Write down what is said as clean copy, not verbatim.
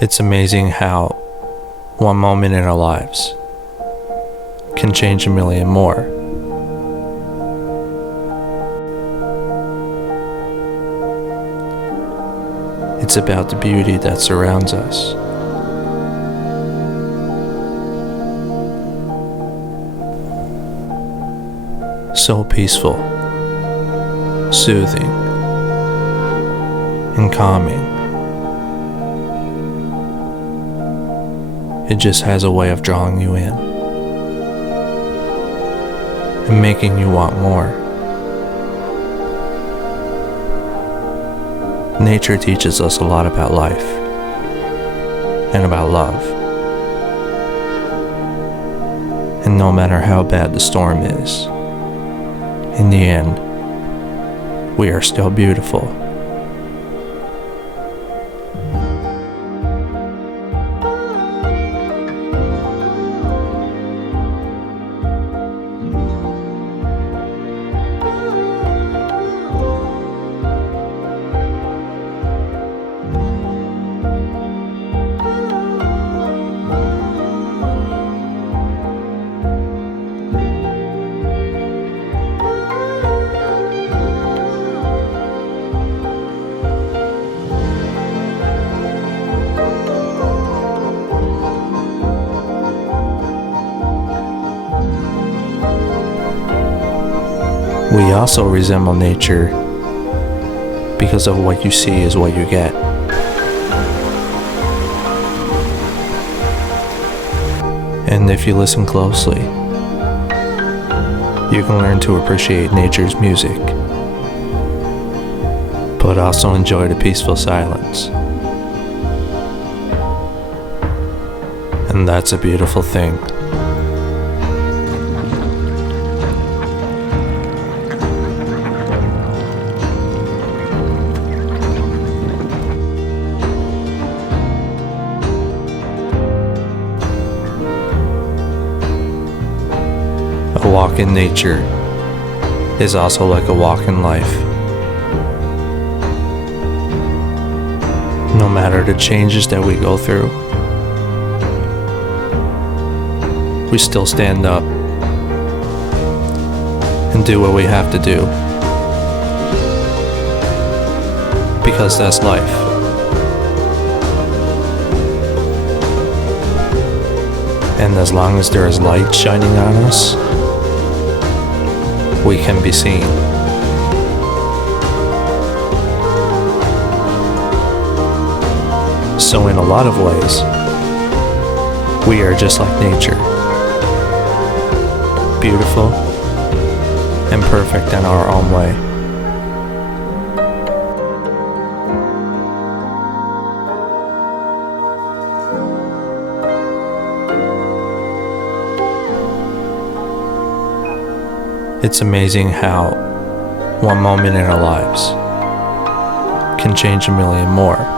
It's amazing how one moment in our lives can change a million more. It's about the beauty that surrounds us. So peaceful, soothing, and calming. It just has a way of drawing you in and making you want more. Nature teaches us a lot about life and about love. And no matter how bad the storm is, in the end, we are still beautiful. We also resemble nature because of what you see is what you get. And if you listen closely, you can learn to appreciate nature's music, but also enjoy the peaceful silence. And that's a beautiful thing. A walk in nature is also like a walk in life. No matter the changes that we go through, we still stand up and do what we have to do, because that's life. And as long as there is light shining on us, we can be seen. So in a lot of ways, we are just like nature, beautiful and perfect in our own way. It's amazing how one moment in our lives can change a million more.